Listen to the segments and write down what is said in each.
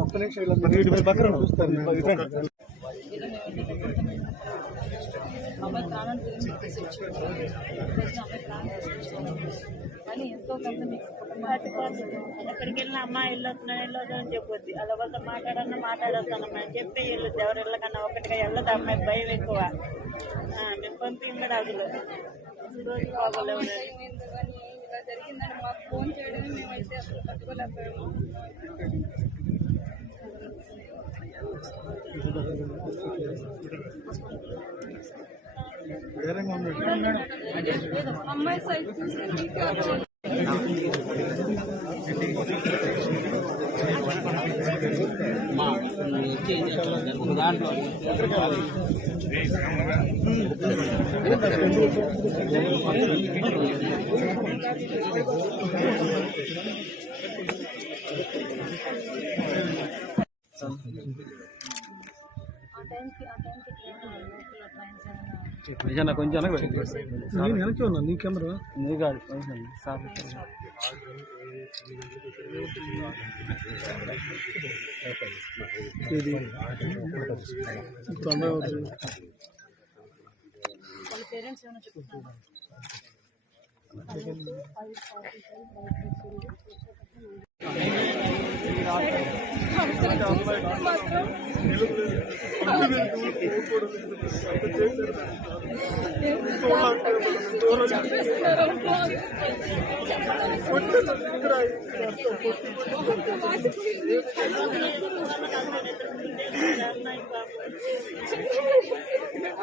ఒక్క నిమిషం ఇలా పక్కన చూస్తాను. అమ్మాయి ప్రాణాలు గురించి తీసుకొచ్చాడు కానీ ఎంతో కొంత మీకు ఎక్కడికి వెళ్ళిన అమ్మాయి వెళ్ళొద్దు అని చెప్పొద్ది. అలా వాళ్ళతో మాట్లాడొస్తానమ్మా అని చెప్పి వెళ్ళొద్దు. ఎవరు వెళ్ళకన్నా ఒకటిగా వెళ్ళదు. అమ్మాయి భయం ఎక్కువ. మేము పంపించడం అసలు రోజు బాగోలేవు. జరిగిందని మాకు ఫోన్ చేయడం మేమైతే అసలు పట్టుకోలేకపోయాము. అమ్మాయి సైడ్ చూస్తే కొంచెం నేను వెనక్కి ఉన్నా. నీ కెమెరా నీ కాదు కొంచెం ఇది తొందర వాళ్ళ పేరెంట్స్ ఏమైనా చెప్తున్నారు.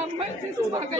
అమ్మాయి చేసుకోవాలి.